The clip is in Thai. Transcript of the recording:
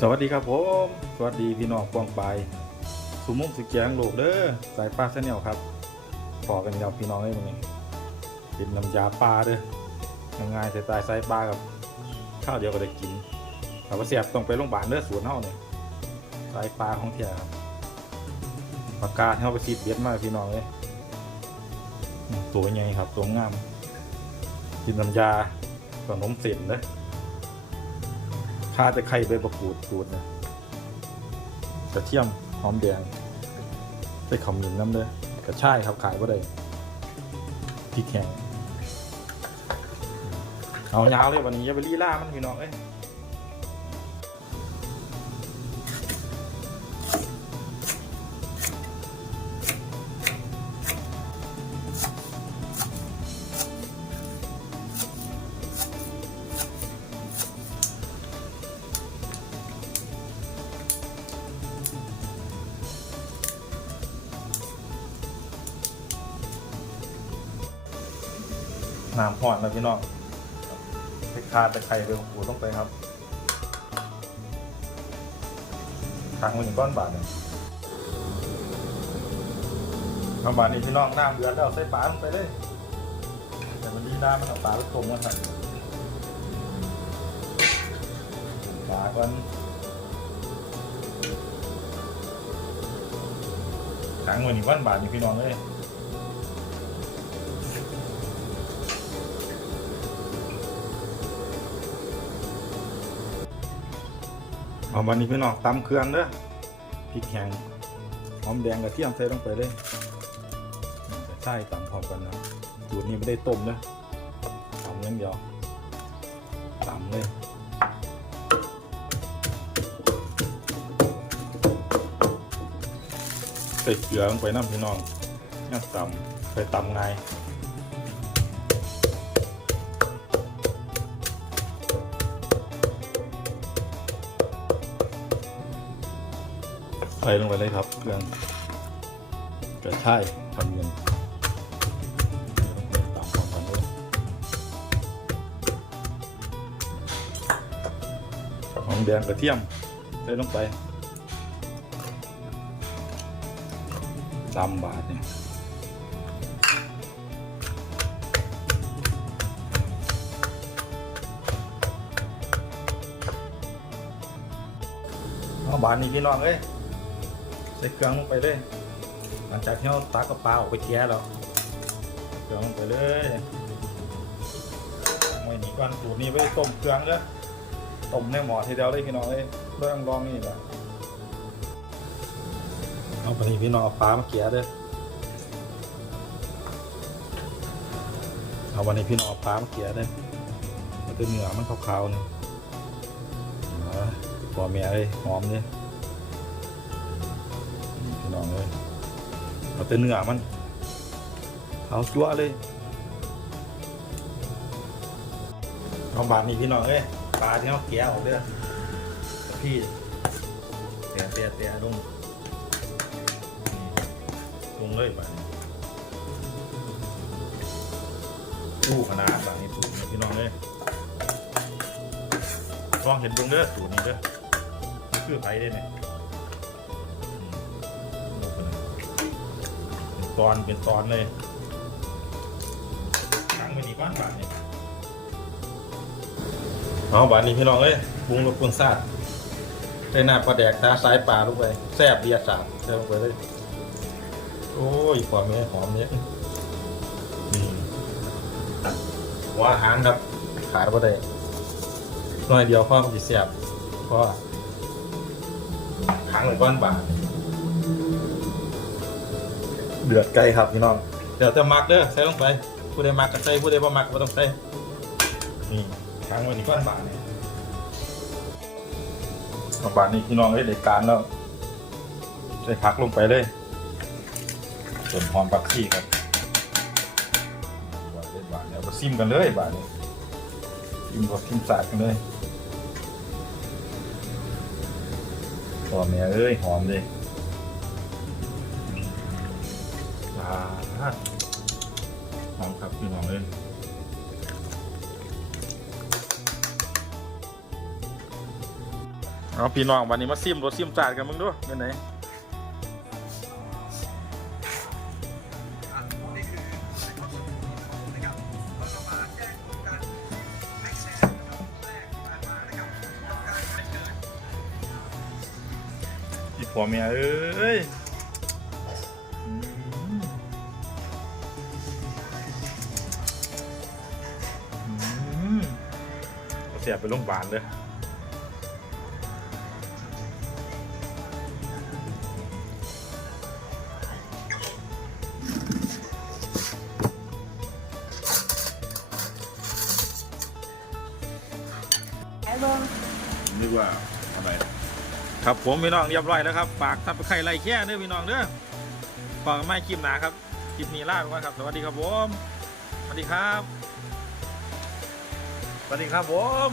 สวัสดีครับผม สวัสดีพี่น้องกวางปสุมุมสุแกงโลกเด้อสายปลาเสนียวครับพอกันกับพี่น้องได้มั้ยเป็นน้ำยาปลาเด้อง่ายๆสไตล์สายปลากับข้าวเดียวก็ได้กินแต่ว่าเสียบต้องไปโรงพยาบาลเด้อสวนเฮาเนี่ยสายปลาของเที่ยครับปากกาที่เฮาไปซีดเบ็ดมาพี่น้องเลยอืมตัวใหญ่ครับตัวงามกินน้ำยาขนมเส้นเด้อ ข้าแต่ไข่ใบประกูดกูดนะกระเทียมหอมแดงใส่ขมิ้นน้ำเลยกระช่ายครับขายว่าได้พริกแห้งเอายาวเลยวันนี้อย่าไปรีล่ามันพี่น้องเอ้ย น้ำห่อนนะพี่น้องไปคาแต่ไข่ใบประกูต้องไปครับทางมันหนึ่งก้อนบาทเนี่ยก้อนบาทนี้พี่น้องน้ำเดือดแล้วใส่ปลาลงไปเลย แต่มันดีน้ำมันเอาปลาไปต้มกันครับปลาก่อนทางมันหนึ่งก้อนบาทนี่พี่น้องเลย เอาวันนี้พี่น้องตำเครื่องเด้อพริกแห้งหอมแดงกระเทียมใส่ลงไปเลยใช่ตำพร้อมกันนะสูตรนี้ไม่ได้ต้มนะตำอย่างเดียวตำเลยใส่เกลือลงไปน้ำพี่น้องนี่ตำไปตำไง ส่ลงไปเลยครับเครื่องกระช่ายทำเงินตำพร้อมกันเลยหอมแดงกระเทียมใส่ลงไปตำบาทเนี่ยเอาบานนี้พี่น้องเอ้ย ส่เครื่องลงไปเลย หลังจากที่เราตักกระปลาออกไปแก้แล้วเครื่องลงไปเลยไว้นี่ก่อนสูตรนี้ไว้ต้มเครื่องเด้อต้มในหม้อทีเดียวเลยพี่น้องเอ้ยเรื่องลองนี่แหละเอาไปนี่พี่น้องเอาปลามาเกี่ยเด้อเอาวันนี้พี่น้องเอาปลามาเกี่ยเด้อมันเป็นเนื้อมันขาวๆนี่ตัวเมียเลยหอมเนี่ย น้องเลยเอาแต่เนื้อมันเอาจั่วเลยเอาบาดนี้พี่น้องเอ้ยปลาที่เขาเกี่ยออกเด้อพี่เตียเตียเตียลงลงเลยบานอู้ขนาดบาดนี้สูตรนี้พี่น้องเลยลองเห็นเบิ่งเด้อสูตรนี้เด้อคือไผได้เนี่ย ตอนเป็นตอนเลยตั้งไว้ดีก้อนบาทนี่เอาบาทนี้พี่น้องเอ้ยปรุงรสปรุงซาดใส่หน้าปลาแดกตาสายปลาลงไปแซ่บเบียร์สาบใส่ลงไปเลย โอ้ยความแม่หอมเนี่ยนี่หัวอาหารครับ ขาดบ่ได้หน่อยเดียวพ่อมันจะแซ่บเพราะว่าขังไว้ก้อนบาท เดือดไก่ครับพี่น้อง เดี๋ยวจะมักเด้อใส่ลงไปผู้ใดมักก็ใส่ผู้ใดบ่มักก็บ่ต้องใส่นี่ค้างไว้นี่ก้อนบาทนี่ก้อนบาทนี่พี่น้องเอ้ยได้การแล้วใส่ผักลงไปเลยส่วนหอมปักซี่ครับบาทเด็ดบาทเนี่ยเอาซิมกันเลยบาทนี้ซิมกับซิมสาดกันเลยหอมเนี่ยเอ้ยหอมเลย หอมครับพี่น้องเลยเอาพี่น้องวันนี้มาซิมรสซิมจาดกันมึงดูเป็นไงอีผัวเมียเอ้ย สียบไปโรงพยาบาลเลยไอ้เบิ้งนึกว่าอะไรครับผมพี่น้องเรียบร้อยแล้วครับฝากทับไข่ไรแค่เด้อพี่น้องเด้อฝากไม่คลิปหนาครับคลิปนี้ลาไปก่อนครับ สวัสดีครับผม สวัสดีครับ สวัสดีครับผม